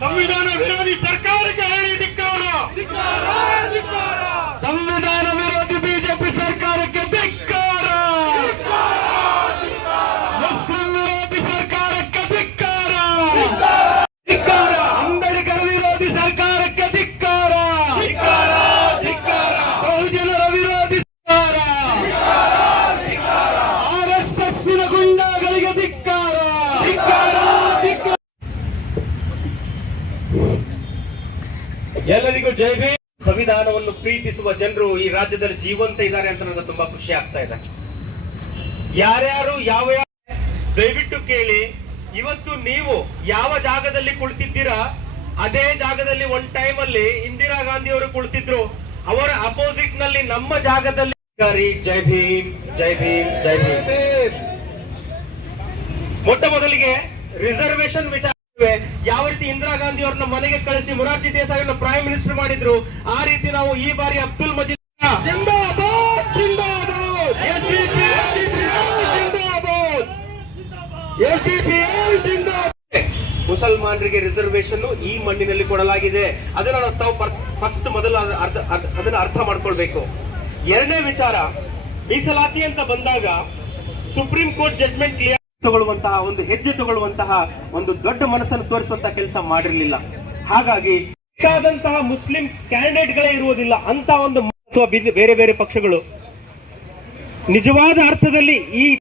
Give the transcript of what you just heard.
ಸಂವಿಧಾನ ವಿರೋಧಿ ಸರ್ಕಾರಕ್ಕೆ ಹೇಳಿ ಧಿಕ್ಕಾರ, ಸಂವಿಧಾನ ವಿರೋಧಿ ಬಿಜೆಪಿ ಸರ್ಕಾರಕ್ಕೆ ಧಿಕ್ಕಾರ, ಮುಸ್ಲಿಂ ವಿರೋಧಿ ಸರ್ಕಾರಕ್ಕೆ ಧಿಕ್ಕಾರ, ಅಂಬೇಡ್ಕರ್ ವಿರೋಧಿ ಸರ್ಕಾರಕ್ಕೆ ಧಿಕ್ಕಾರ, ಬಹುಜನರ ವಿರೋಧಿ ಸರ್ಕಾರ, RSSನ ಗುಂಡಾಗಳಿಗೆ ಧಿಕ್ಕಾರ. ಎಲ್ಲರಿಗೂ ಜೈ ಭೀಮ್. ಸಂವಿಧಾನವನ್ನು ಪ್ರೀತಿಸುವ ಜನರು ಈ ರಾಜ್ಯದಲ್ಲಿ ಜೀವಂತ ಇದ್ದಾರೆ ಅಂತ ನನಗೆ ತುಂಬಾ ಖುಷಿ ಆಗ್ತಾ ಇದೆ. ಯಾರ್ಯಾರು ಯಾವ ದಯವಿಟ್ಟು ಕೇಳಿ, ಇವತ್ತು ನೀವು ಯಾವ ಜಾಗದಲ್ಲಿ ಕುಳಿತಿದ್ದೀರಾ ಅದೇ ಜಾಗದಲ್ಲಿ ಒಂದ್ ಟೈಮ್ ಅಲ್ಲಿ ಇಂದಿರಾ ಗಾಂಧಿ ಅವರು ಕುಳಿತಿದ್ರು. ಅವರ ಅಪೋಸಿಟ್ ನಲ್ಲಿ ನಮ್ಮ ಜಾಗದಲ್ಲಿ ಜೈ ಭೀಮ್, ಜೈ ಭೀಮ್, ಜೈ ಭೀಮ್. ಮೊಟ್ಟ ಮೊದಲಿಗೆ ರಿಸರ್ವೇಶನ್ ವಿಚಾರ, ಯಾವ ರೀತಿ ಇಂದಿರಾ ಗಾಂಧಿ ಅವ್ರನ್ನ ಮನೆಗೆ ಕಳಿಸಿ ಮೊರಾರ್ಜಿ ದೇಸಾಯಿ ಅವ್ರನ್ನ ಪ್ರೈಮ್ ಮಿನಿಸ್ಟರ್ ಮಾಡಿದ್ರು, ಆ ರೀತಿ ನಾವು ಈ ಬಾರಿ ಅಬ್ದುಲ್ ಮಜೀದ್ ಮುಸಲ್ಮಾನರಿಗೆ ರಿಸರ್ವೇಶನ್ ಈ ಮಣ್ಣಿನಲ್ಲಿ ಕೊಡಲಾಗಿದೆ. ಅದನ್ನ ತಾವು ಫಸ್ಟ್ ಮೊದಲು ಅದನ್ನ ಅರ್ಥ ಮಾಡ್ಕೊಳ್ಬೇಕು. ಎರಡನೇ ವಿಚಾರ, ಮೀಸಲಾತಿ ಅಂತ ಬಂದಾಗ ಸುಪ್ರೀಂ ಕೋರ್ಟ್ ಜಡ್ಜ್ಮೆಂಟ್ ಕ್ಲಿಯರ್ ತಗೊಳ್ಳುವಂತಹ ಒಂದು ಹೆಜ್ಜೆ ತಗೊಳ್ಳುವಂತಹ ಒಂದು ದೊಡ್ಡ ಮನಸ್ಸನ್ನು ತೋರಿಸುವಂತಹ ಕೆಲಸ ಮಾಡಿರಲಿಲ್ಲ. ಹಾಗಾಗಿ ಬೇಕಾದಂತಹ ಮುಸ್ಲಿಂ ಕ್ಯಾಂಡಿಡೇಟ್ಗಳೇ ಇರುವುದಿಲ್ಲ ಅಂತ ಒಂದು ಬೇರೆ ಬೇರೆ ಪಕ್ಷಗಳು ನಿಜವಾದ ಅರ್ಥದಲ್ಲಿ ಈ